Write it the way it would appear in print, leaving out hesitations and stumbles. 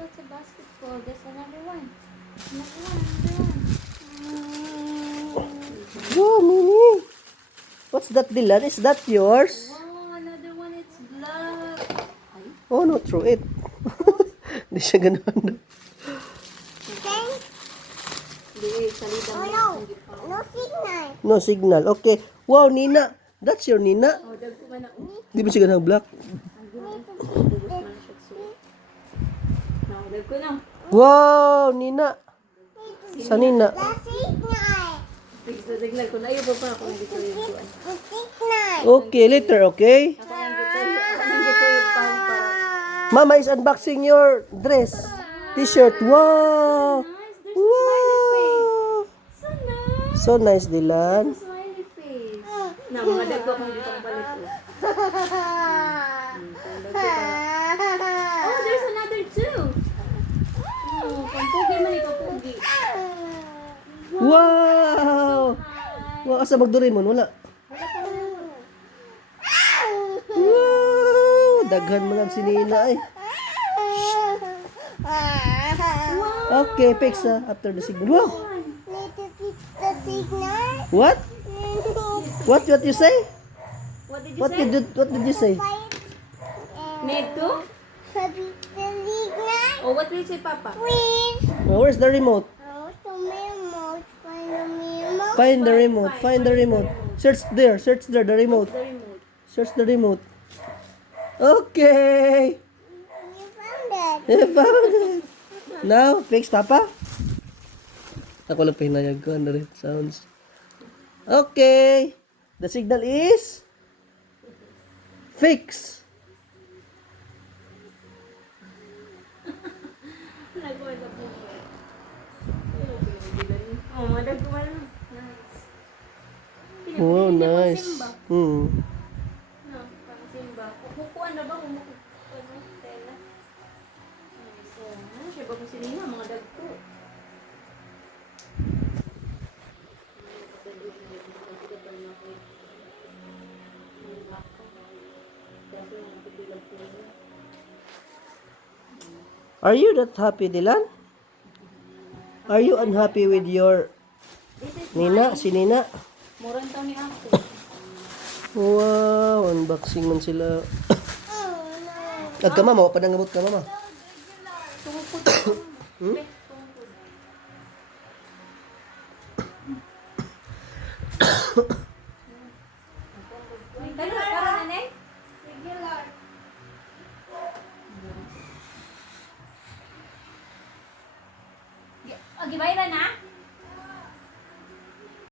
that's a basketball. There's another one. Another one. Wow, Mini. What's that, Dylan? Is that yours? Wow, another one. It's black. Ay, Oh, no, throw it. Hindi siya ganun. di, salida mo. Hindi pa. No signal. No signal. Okay. Wow, Nina. That's your Nina. Oh, dag ko man na. Di ba siya ganun black? Bubos man siya suot. No, dag ko na. Wow, Nina. Sa Nina. The signal. Fix the signal ko na. Ayaw pa ako nang dito yung kuan. The signal. Okay, later, okay? Ako nang dito yung pang para. Mama is unboxing your dress. T-shirt. Wow. Nice. There's a smiley face. Wow. So nice. So nice, Dylan. Smiley face. Na, mga dag ko akong dito ang palit ko. Oh, there's another two. Oh, pampugi man ito, pugi. Wow. Wow, asa mag-Doraemon? Wala. Wow. Daghan mo lang si Nina, eh. Okay, fix after the signal. Wow. Need to fix the signal. What? What you say? What did you say? What did you say? Need to? Fix the signal. Oh, what will you say, Papa? Please. Oh, where's the remote? Oh, the remote. Find the remote. Find the remote. Find the remote. Search there. Search there. The remote. The remote. Search the remote. Okay. You found it. I found it. Now, fix Papa. Ako lang pahinayag ko. Ano rin? Sounds. Okay. The signal is fix. Nagawa na po. Oh, madag ko man. Nice. Wow, nice. Hmm. No, pang simba. Kukuan na ba? Umukuan na? Tela. So, ano siya ba kung sinina? Mga dagko. Are you not happy, Dylan? Are you unhappy with your This is Nina? Si Nina? murang taon ni ako. Wow, unboxing man sila. Oh, no. Nagkama, mama pa nangamot ka, mama. Tungkod. Hmm? Kano, para na ne? Regular. Gibayra na?